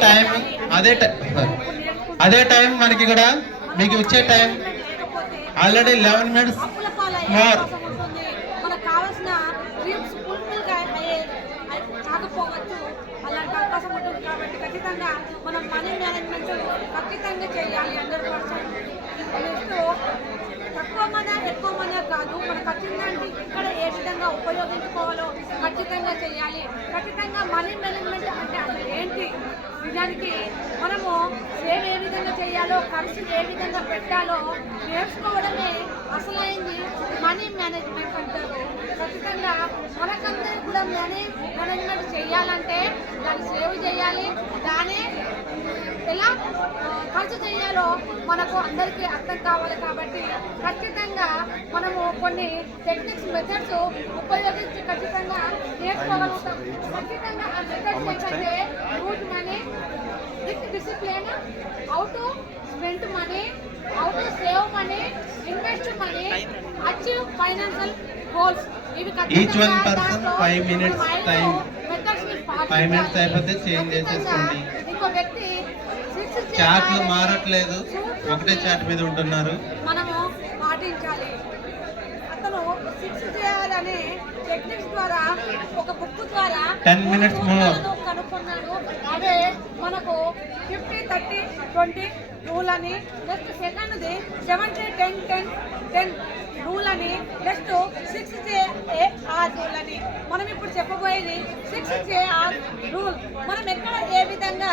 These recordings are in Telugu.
టైం అదే టైం అదే టైం మనకి ఇక్కడ మీకు ఇచ్చే time already eleven minutes more మనకు కావాల్సిన అలాంటి కాబట్టి ఖచ్చితంగా మనం మనీ మేనేజ్మెంట్ ఖచ్చితంగా చేయాలి హండ్రెడ్ పర్సెంట్ నెక్స్ట్ తక్కువ మన ఎక్కువ మన కాదు మన ఖచ్చితంగా ఇక్కడ ఏ విధంగా ఉపయోగించుకోవాలో ఖచ్చితంగా చేయాలి ఖచ్చితంగా మనీ మేనేజ్మెంట్ అంటే నిజానికి మనము సేవ్ ఏ విధంగా చేయాలో ఖర్చు ఏ విధంగా పెట్టాలో నేర్చుకోవడమే అసలైంది మనీ మేనేజ్మెంట్ అంటారు. ఖచ్చితంగా మనకందరికి కూడా మనీ మేనేజ్మెంట్ చేయాలంటే దాన్ని సేవ్ చేయాలి. దాన్ని ఎలా ఖర్చు చేయాలో మనకు అందరికీ అర్థం కావాలి కాబట్టి ఖచ్చితంగా మనము కొన్ని టెక్నిక్స్ మెథడ్స్ ఉపయోగించి ఖచ్చితంగా నేర్చుకోగలుగుతాం. ఖచ్చితంగా ఆ మెథడ్స్ ఏంటంటే root money with discipline how to spend money how to save money invest money achieve financial goals ఇవి Each one person five minutes time. Five minutes అయిపోతే change చేసేసుకోండి. చాట్లు. మారట్లేదు ఒకటే చాట్ మీద ఉంటున్నారు మనము పాటించాలి అతను సిక్స్ చేయాలనే టెక్నిక్స్ ద్వారా ఒక బుక్ ద్వారా 10 minutes more. సూత్రాలను కనుక్కున్నాడు అదే మనకు ఫిఫ్టీ థర్టీ ట్వంటీ రూల్ అని నెక్స్ట్ సెకండ్ది seventy ten ten ten rule అని next six J A R rule అని మనం ఇప్పుడు చెప్పబోయేది సిక్స్ జే ఆర్ రూల్. మనం ఎక్కడ ఏ విధంగా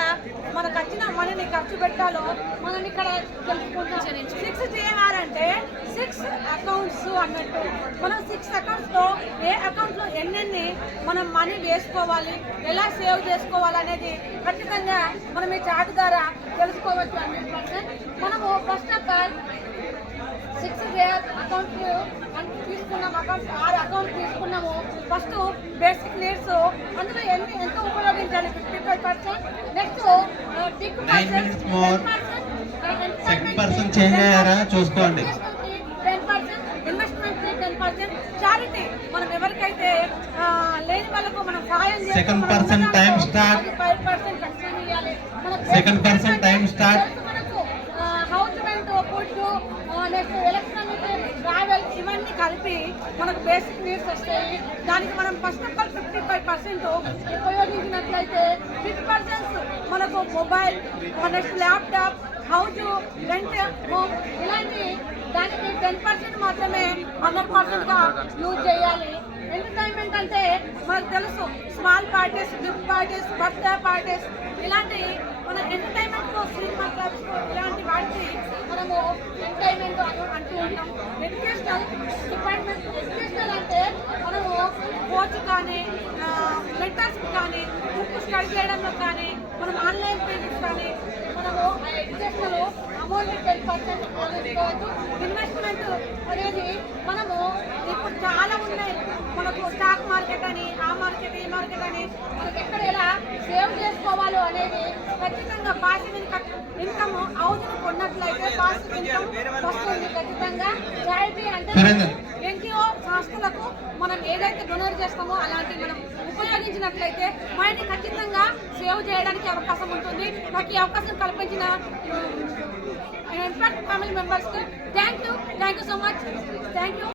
మనకు వచ్చిన మనీని ఖర్చు పెట్టాలో మనం ఇక్కడ తెలుసుకుంటాం. సిక్స్ అంటే సిక్స్ అకౌంట్స్ అన్నట్టు. మనం సిక్స్ అకౌంట్స్లో ఏ అకౌంట్లో ఎన్నెన్ని మనం మనీ వేసుకోవాలి ఎలా సేవ్ చేసుకోవాలి అనేది ఖచ్చితంగా మనం ఈ చార్ట్ ద్వారా తెలుసుకోవచ్చు పర్సెంట్ మనము first of all six JR account తీసుకున్నాం అకౌంట్ ఆరు అకౌంట్ తీసుకున్నాము. ఫస్ట్ బేసిక్ నీడ్స్ అందులో ఎన్ని ఎంత ఉపయోగించాలి? Fifty five percent. Next big change అయ్యారా? చూసుకోండి. Ten percent investment ten percent charity మనం ఎవరికైతే ఆ, లేని వాళ్ళకు మనం సహాయం చేస్తామో Second మనం person ఉన్నదాంట్లో time start. అది ఫైవ్ పర్సెంట్ ఖచ్చితంగా ఇవ్వాలి మన Second person time start. మనకు house rent food next electronic travel ఇవన్నీ కలిపి మనకు బేసిక్ నీడ్స్ వస్తాయి. దానికి మనం first of all fifty five percent ఉపయోగించినట్లయితే ఫిఫ్టీ పర్సెంట్ మనకు mobile next laptop house rent ఇలాంటి దానికి టెన్ పర్సెంట్ మాత్రమే హండ్రెడ్ పర్సెంట్గా యూజ్ చేయాలి. మనకు తెలుసు. Small parties gift parties birthday parties ఇలాంటి మన ఎంటర్టైన్మెంట్ సినిమా క్లబ్స్ ఇలాంటి వాటికి మనము ఎంటర్టైన్మెంట్ అంటూ ఉంటాం. ఎడ్యుకేషనల్ డిపార్ట్మెంట్ ఎడ్యుకేషనల్ అంటే మనము కోచ్ కానీ లెటర్స్ కానీ బుక్ స్టడీ చేయడంలో కానీ మనం ఆన్లైన్ పేమెంట్స్ కానీ మనము educational amount ten percent investment అనేది మనము ఇప్పుడు చాలా ఉన్నాయి. మనకు స్టాక్ మార్కెట్ అని ఆ మార్కెట్ ఈ మార్కెట్ అని మనకి ఎక్కడ ఎలా సేవ్ చేసుకోవాలో అనేది ఖచ్చితంగా పాసివ్ ఇన్కమ్ ఇన్కమ్ హౌస్ కొన్నట్లయితే పాసివ్ ఇన్కమ్ వస్తుంది ఖచ్చితంగా. చారిటీ అంటే. ఎన్జిఓ సంస్థలకు మనం ఏదైతే డొనేట్ చేస్తామో అలాంటివి మనం ఉపయోగించినట్లయితే మనని ఖచ్చితంగా సేవ్ చేయడానికి అవకాశం ఉంటుంది. నాకు ఈ అవకాశం కల్పించిన ఇన్ఫాక్ట్ ఫ్యామిలీ మెంబర్స్కి thank you thank you so much thank you